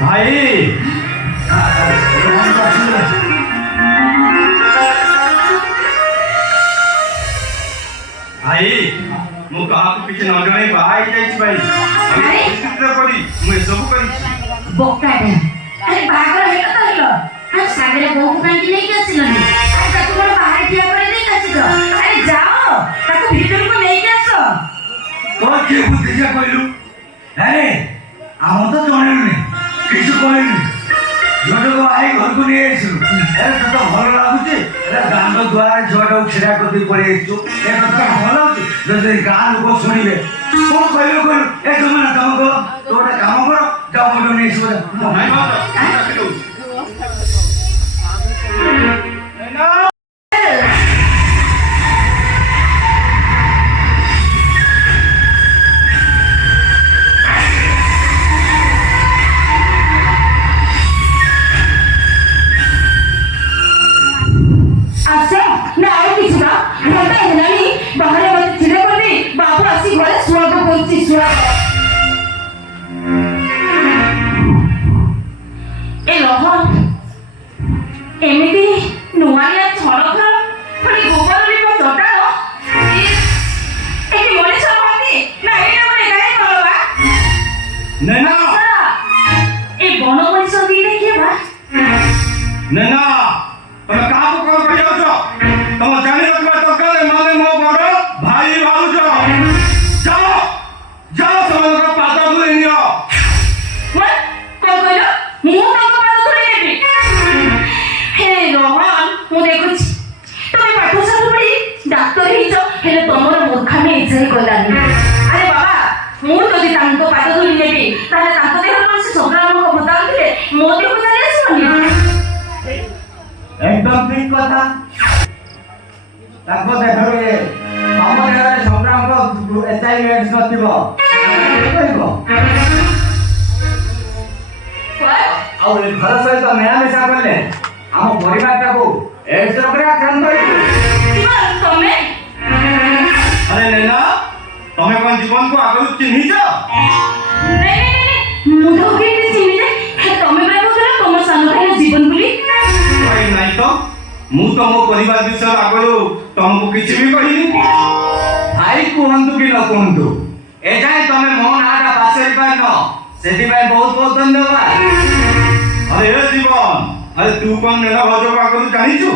भाई भाई मु काहाକୁ କିଛି ନ ଜଣେଇ ବାହା ହେଇଯାଇଛି ଭାଇ ଚିତ୍ର କରି ମୁଁ ଏସବୁ କରିଛି। ବୋକାଟା ଆରେ ବାହାଘର ହେଇତ କହିଲ ଆଉ ସାଗରେ ବୋହୁ କାହିଁକି ନେଇକି ଆସିଲନି? ଆରେ ତାକୁ କଣ ବାହାରେ ଠିଆ କରି ଦେଇକି ଆସିଛ? ଆରେ ଯାଅ ତାକୁ ଭିତରକୁ ନେଇକି ଆସ। तो के बुद्धिजा कहलु अरे हम तो जणेनी किछु कहनी जोडो आई घर को नहीं आइछु अरे तो भल लागुची अरे गांड द्वार जोडो छिड़ा करती पड़े आइछु ए तो भल होची जदि गां लोक सुनिबे कोन कहले कोन ए जमाना काम करो तोरा काम करो जाओ मोटो नहीं सो भाई बात ना ଆଚ୍ଛା ନା ଆଉ କିଛି ନା ଘଣ୍ଟା ହେଲାଣି ବାହାରେ ମତେ ଛିଡ଼ା କରିବି ବାବୁ ଆସି ଘରେ ଶୁଆକୁ କହୁଛି ଶୁଆ ଏ ରୋହନ ଏମିତି ନୂଆଳିଆ ଛଡ଼ ଘର ପୁଣି ଗୋବର ଲିପ ଚଟାଣ ଏଠି ମଣିଷ କହନ୍ତି ନା ଏଇଟା ଗୋଟେ ଗାଈ କଳବା नैना ଏ ବଣ ମଣିଷ ଦିନେ କିଏ ବା नैना ତମେ କାହାକୁ କଣ କରି ଯାଉଛ? ତମ ଜାଣି ରଖିବା ଦରକାର ମାନେ ମୋ ବଡ ଭାଇ ଭାଉଜ। ଯାଅ ଯାଅ ସେମାନଙ୍କ ପାଦ ଧରି ନିଅ। କଣ କହିଲ ମୁଁ ତାଙ୍କ ପାଦ ଧରି ନେବି? ହେ ରୋହନ ମୁଁ ଦେଖୁଛି ତମେ ପାଠ ସାଠ ପଢି ଡାକ୍ତର ହେଇଛ ହେଲେ ତମର ମୂର୍ଖାମି ଇଚ୍ଛା କଲାନି। ଆରେ ବାବା ମୁଁ ଯଦି ତାଙ୍କ ପାଦ ଧରି ନେବି ତାହେଲେ ତାଙ୍କ ଦେହରେ କୌଣସି ସଂକ୍ରାମକ ଭୂତାଣୁ ମୋ ଦେହକୁ ଚାଲି ଆସିବନି। एकदम ठीक कथा ताको देखरे हम देहरे संक्रामक एचआईवी एड्स नथिबो कहबो आ घर सहित मेलामेशा कले हम परिवार टाको एड्स रोगरे आक्रांत होइछु। ତମେ अरे नैना ତମେ କଣ ଜୀବନକୁ ଆଗରୁ ଚିହ୍ନିଛ? ମୁଁ ତ କେମିତି ଚିହ୍ନିଲେ ତମେ ବା କହୁଥିଲ ତମ ସାନ ଭାଇର ଜୀବନ ବୋଲି। ଭାଇ ନାଇଁ ତ ମୁଁ ତ ମୋ ପରିବାର ବିଷୟରେ ଆଗରୁ ତମକୁ କିଛି ବି କହିନି। भाई कहंतु कि न कहंतु ए जाय तमे मो नाटा पासेर पाइन सेति भाई बहुत बहुत धन्यवाद। अरे हे जीवन अरे तू कौन नैना भाउजको आगରୁ ଜାଣିଛୁ?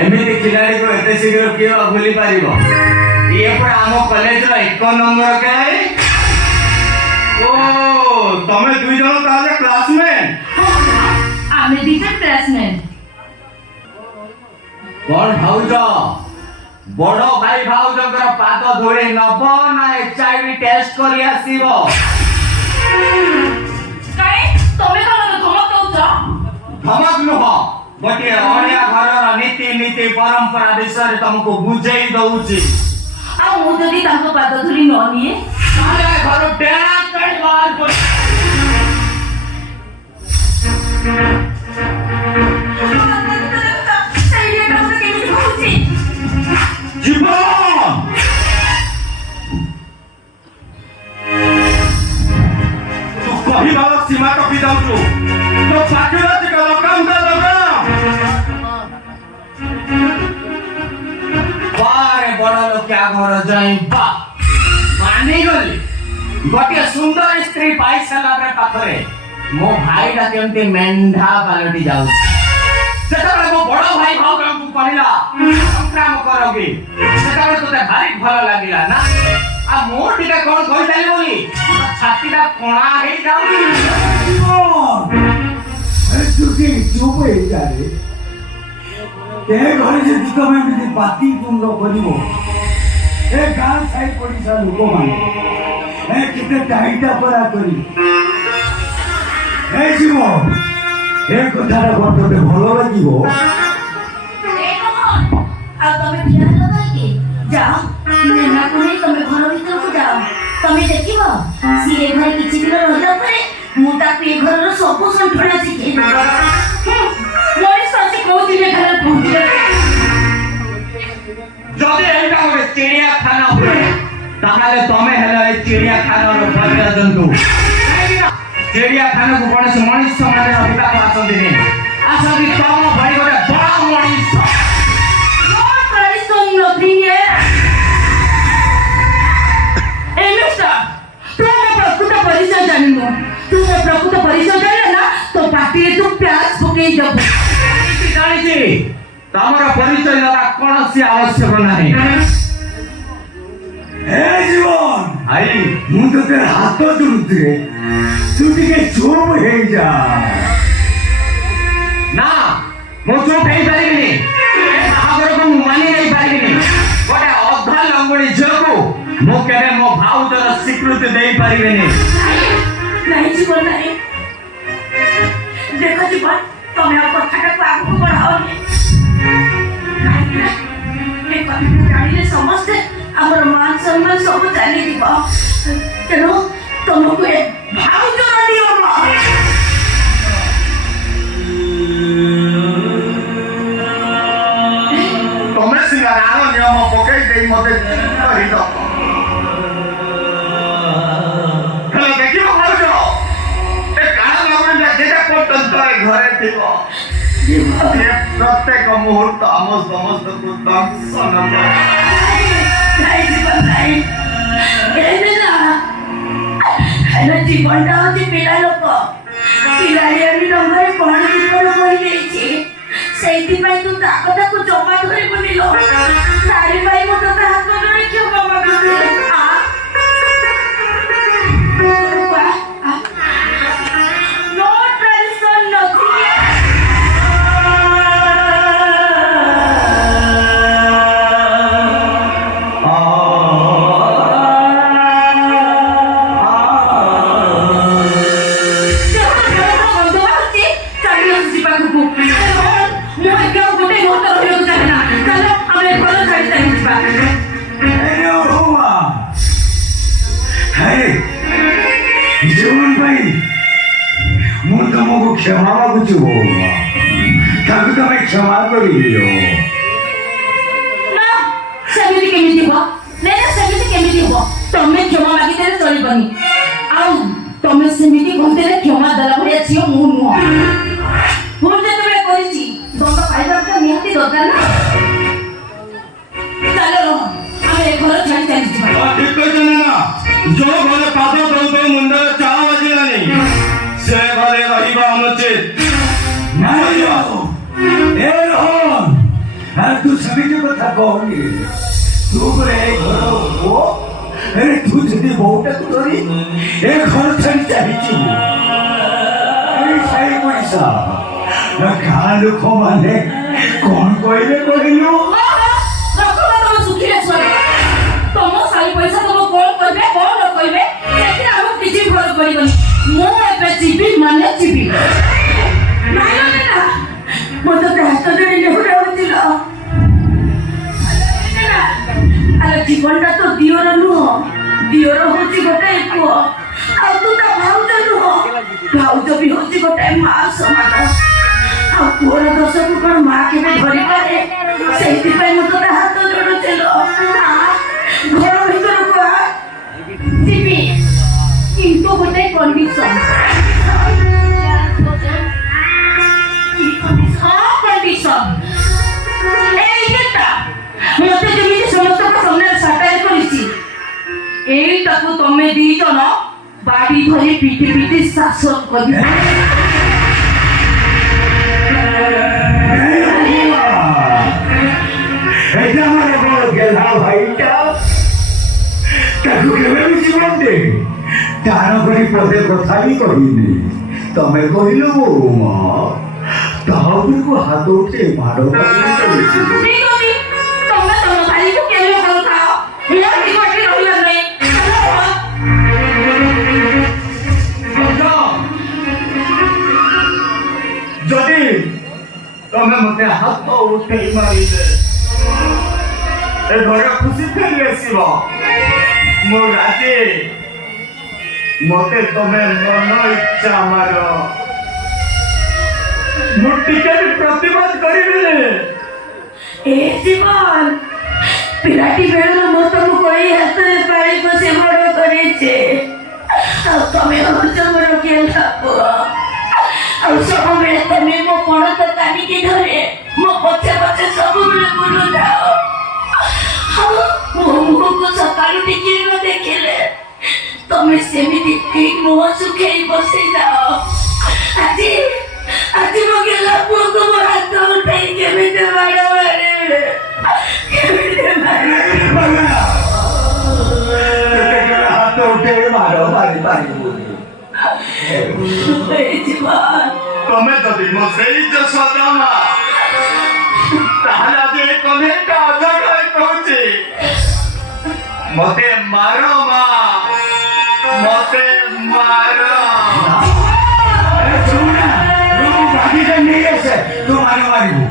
एमिति खिलाड़ी को एते शीघ्र किए भूली पारिबो ये पर आम कॉलेज रो 1 नंबर के ଓ ତମେ ଦୁଇ ଜଣ ତାହେଲେ କ୍ଲାସମେଟ୍। ଆମେ ଦିଟା କ୍ଲାସମେଟ୍। कौन भाउज बड़ भाई भाउजकर पाद धोई नब ना एचआईवी टेस्ट करी आसीबो। କାଇଁ ତମେ କଣ ଧମକ ଦଉଛ? धमक नुह गोटे अणिया घरर नीति नीति परंपरा विषय तुमको बुझेई दउची ଆଉ ମୁଁ ଯଦି ତାଙ୍କ ପାଦ ଧରି ନ ନିଏ ताले घर डेरा कई बार को ଜୀବନ ତୁ କହିବାର ସୀମା ଟପି ଯାଉଛୁ। ତୋ ପାଖରେ ଟିକେ ଲଗାମଟା ଲଗା। बारे बड़ लोकिया घर जाई बा मानी गली गोटे सुंदर स्त्री पाई साला रे पाखरे मो भाईटा केमती मेंढा पालटी जाउ सेटा मो बड़ भाई भाव को कहला संक्रामक रोगी सेटा तोते भारी भल लागिला ना आ मोर टिका कोन कहि जाई बोली छातीटा कोणा हे जाउ अरे तू के चुप हे जारे ते घरे जे तमे एमती बाती कुंड करिवो ए गां साई पडिसा लोक माने ए केते टाइटा परा करी ए जीवो ए कथाटा बतते भलो लागिवो ଆଉ ତମେ ଠିଆ ହେଲ କାହିଁକି? ଯାଅ ନେନାକୁ ନେଇ ତମେ ଘର ଭିତରକୁ ଯାଅ। ତମେ ଦେଖିବ ସିଏ ଘରେ କିଛି ଦିନ ରହିଲା ପରେ ମୁଁ ତାକୁ ଏ ଘରର ସବୁ ସଣ୍ଠଣା ଶିଖେଇଦେବି। ମଣିଷ ଆସି କହୁଥିଲେ ଘରେ ପହଞ୍ଚିଲେ যদি এইটা ଗୋଟେ ଚିଡ଼ିଆଖାନା ହୁଏ ତାହେଲେ ତମେ ହେଲ ଏ ଚିଡ଼ିଆଖାନାର ବନ୍ୟଜନ୍ତୁ। କାହିଁକି ନା ଚିଡ଼ିଆଖାନାକୁ କୌଣସି ମଣିଷ ମାନେ ରହିବାକୁ ଆସନ୍ତିନି, ଆସନ୍ତି ତମ ଭଳି ଗୋଟେ ବଡ଼ ମଣିଷ। No tradition, nothing here. Hey, mister, ତୁ ମୋ ପ୍ରକୃତ ପରିଚୟ ଜାଣିନୁ। ତୁ ମୋ ପ୍ରକୃତ ପରିଚୟ ଜାଣିଲେ ନା ତୋ ପାଟିରେ ତୁ ପ୍ୟାଜ ପକେଇ ଦେବୁ। ଜାଣିଛି ତମର ପରିଚୟ ଦେବା କୌଣସି ଆବଶ୍ୟକ ନାହିଁ। ହେ ଜୀବନ, ଭାଇ ମୁଁ ତତେ ହାତ ଯୋଡୁଛି ରେ, ତୁ ଟିକେ ଚୁପ ହେଇଯା। ନା, ମୁଁ ଚୁପ୍ ହେଇପାରିବିନି। ଏ ବାହାଘରକୁ ମୁଁ ମାନି ନେଇ ପାରିବିନି। ଗୋଟେ ଅଧା ଲଙ୍ଗୁଣୀ ଝିଅକୁ ମୁଁ କେବେ ମୋ ଭାଉଜର ସ୍ୱୀକୃତି ଦେଇପାରିବିନି। ନାହିଁ ଜୀବନ ନାହିଁ। ଦେଖ ଜୀବନ, ତମେ ଆଉ କଥାଟାକୁ ଆଗକୁ ବଢାଅନି। କାହିଁକି ନା ଏ କଥାକୁ ଜାଣିଲେ ସମସ୍ତେ ଆମର ମାନ ସମ୍ମାନ ସବୁ ଚାଲିଯିବ। ତେଣୁ ତମକୁ ଏ ଭାଉଜର ନିୟମ ତମେ ସିନା ରାଣ ନିୟମ ପକେଇ ଦେଇ ମତେ କରିଦ। ହେଲେ ଦେଖିବ ଭାଉଜ, ଏ କାଳ ଲଗ୍ନଟା ଯେତେ ପର୍ଯ୍ୟନ୍ତ ଏ ଘରେ ଥିବ, ଏ ପ୍ରତ୍ୟେକ ମୁହୂର୍ତ୍ତ ଆମ ସମସ୍ତଙ୍କୁ ଦଂଶନ କରେ। ନାହିଁ ଜୀବନ ନାହିଁ। ଏଇନେ ନା ହେଲେ ଜୀବନଟା ହଉଛି ପିଲା ଲୋକ। ପିଲାଳିଆମି ରଙ୍ଗରେ କଣ ଜୀବନ କହିଯାଇଛି, ସେଇଥିପାଇଁ ତୁ ତା କଥାକୁ ଜମା ଧରିବୁନି ଲୋ। ତାରି ପାଇଁ ମୁଁ ତୋତେ ହାତ ଯୋଡ଼ି କ୍ଷମା ମାଗୁଛି। No tradition, nothing. ଜୀବନ ପାଇଁ ମୁଁ ତମକୁ କ୍ଷମା ମାଗୁଛି ବୋଉମା, ତାକୁ ତମେ କ୍ଷମା କରିଦିଅ। ନା, ସେମିତି କେମିତି ହବ? ନାଇଁ ସେମିତି କେମିତି ହବ? ତମେ କ୍ଷମା ମାଗିଦେଲେ ଚଳିବନି। ଆଉ ତମେ ସେମିତି କହିଦେଲେ କ୍ଷମା ଦେଲା ଭଳିଆ ଝିଅ ମୁଁ ନୁହଁ। ଭୁଲ ଯେତେବେଳେ କରିଛି ଦଣ୍ଡ ପାଇବାଟା ନିହାତି ଦରକାର ନା। ଚାଲ ଆମେ ଏ ଘର ଛାଡ଼ି ଚାଲିଯିବା। ଠିକ କହିଛନ୍ତି ନା, ଯୋଉ ଘରେ ପାଦ ଦଉ ଦଉ ମୁଣ୍ଡରେ ଚାଳ ବାଜିଲାନି, ସେ ଘରେ ରହିବା ଅନୁଚିତ। ନାଇଁ ବାବୁ, ଏ ରୋହନ, ଆରେ ତୁ ସେମିତି କଥା କହନି। ତୁ ବୋଲେ ଏ ଘର ପୁଅ, ଆରେ ତୁ ଯଦି ବୋଉଟାକୁ ଧରି ଏ ଘର ଛାଡ଼ି ଚାଲିଯିବୁ, ଏଇ ସାହି ପଇସା ଗାଁ ଲୋକମାନେ କଣ କହିବେ କହିଲୁ? ରଖବା ତମ ସୁଖିରେ ସ୍ୱାମୀ। ତମ ସାଇ ପଇସା ତମ କଣ କହିବେ କଣ ନ କହିବେ ସେଥିରେ ଆମକୁ କିଛି ଫରକ ପଡ଼ିବନି। ମୁଁ ଏବେ ଯିବି ମାନେ ଯିବି। ନାଇଁ ନା ମୁଁ ତୋତେ ହାତ ଯୋଡ଼ି ନେହୁରାଉଛି ଲୋ। ଆରେ ଜୀବନଟା ତ ଦିଅର ନୁହଁ, ଦିଅର ହଉଛି ଗୋଟେ ପୁଅ, ଆଉ ତୁ ତା ଭାଉଜ ନୁହଁ, ଭାଉଜ ବି ହଉଛି ଗୋଟେ ମା ସମାନ। ଆଉ ପୁଅର ଦୋଷକୁ କଣ ମା କେବେ ଧରିପାରେ? ସେଇଥିପାଇଁ ମୁଁ ତୋତେ ହାତ ଯୋଡୁଛି ଲୋ। ଘର ଭିତରକୁ ଆ। ଯିବି, କିନ୍ତୁ ଗୋଟେ କଣ୍ଡିସନ। ମତେ ଯେମିତି ସମସ୍ତଙ୍କ ସାମ୍ନାରେ ସାଟାର କରିଛି, ଏଇଟାକୁ ତମେ ଦି ଜଣ ବାଡି ଧରି ପିଟି ପିଟି ଶାସନ କରିବ। এটা আমার বড় গেলা ভাইটা, তাকে কেবে ବି ଜୀବନରେ টান କରି পদে কথা ବି କହିନି। ତମେ କହିଲ ବୋଉମା, ତା ଉପରକୁ ହାତ ଉଠେଇ ମାଡ଼ କରିଛି। ଠିକ ଅଛି, ତମେ ତମ ଭାଇକୁ କେବେ ଭଲ ଖାଅ, ମୋ ଜୀବନରେ ରହିବାର ନାହିଁ। ଯଦି ତମେ ମତେ ହାତ ଉଠେଇ ମାରିଲେ ଏ ଘରେ ଖୁସି ଫେରି ଆସିବ, ମୁଁ ରାଜି। ମତେ ତମେ ମନ ଇଚ୍ଛା ମାର, ମୁଁ ଟିକେ ବି ପ୍ରତିବାଦ କରିବିନି। ଏ ଜୀବନ, ପିଲାଟି ବେଳରୁ ମୁଁ ତମକୁ ଏଇ ହାତରେ ପାଳି ପୋଷି ବଡ଼ କରିଛି, ଆଉ ତମେ ହଉଛ ମୋର ଗେହ୍ଲା ପୁଅ। ଆଉ ସବୁବେଳେ ତମେ ମୋ ପଣତ କାନିକି ଧରେ ମୋ ପଛେ ପଛେ ସବୁବେଳେ ବୁଲୁଥାଅ। ଆଉ ମୋ ମୁହଁକୁ ସକାଳୁ ଟିକେ ନ ଦେଖିଲେ ତମେ ସେମିତି ଠିକ ମୁହଁ ଶୁଖେଇ ବସିଯାଅ। ଆଜି ଆଜି ମୋ ଗେହ୍ଲା ପୁଅକୁ ମୋ ହାତ ଉଠେଇ କେମିତି ମାଡ଼ ମାରିବେ, କେମିତି ମାରିବେ? ହାତ ଉଠେଇ ମାଡ଼ ମାରି ପାରିବୁନି। ତମେ ଯଦି ମୋ ସେଇ ଯଶୋଦା ମା, ତାହେଲେ ଆଜି ଏ କନ୍ୟାଟା ଅଜଗର କହୁଛି ମତେ ମାର ମା, ମତେ ମାର। বাকিটা নিয়ে এসে তুই মারিবু।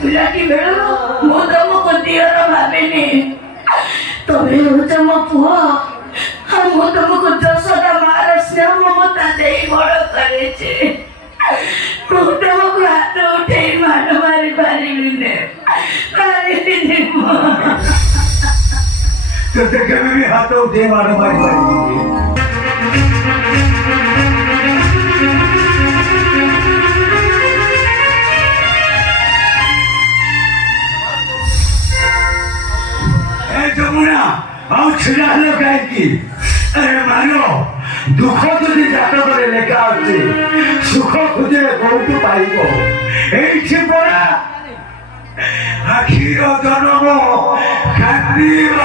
ପିଲାଟି ବେଳରୁ ମୁଁ ତମକୁ ଦିଅର ଭାବିନି। ତମେ ହଉଛ ମୋ ପୁଅ, ଆଉ ମୁଁ ତମକୁ ଯଶୋଦା ମାର ସ୍ନେହ ମମତା ଦେଇ ବଡ଼ କରିଛି। ମୁଁ ତମକୁ ହାତ ଉଠେଇ ମାଡ଼ ମାରି ପାରିବିନି, ପାରିବିନି। তোতে কেবে বি হাত উঠেই মাଡ଼ মারি ପାରିବୁନି। যমুনা ଆଉ ଛିଡ଼ା ହେଲ କାହିଁକି? ଆରେ ମାର, ଦୁଃଖ ଯଦି ଜାତକରେ ଲେଖା ଅଛି, ସୁଖ ଖୋଜିଲେ କୋଉଠୁ ପାଇବ? ଏଇଠି ପରା ଆଖିର ଜନମ କାନ୍ଦିବ।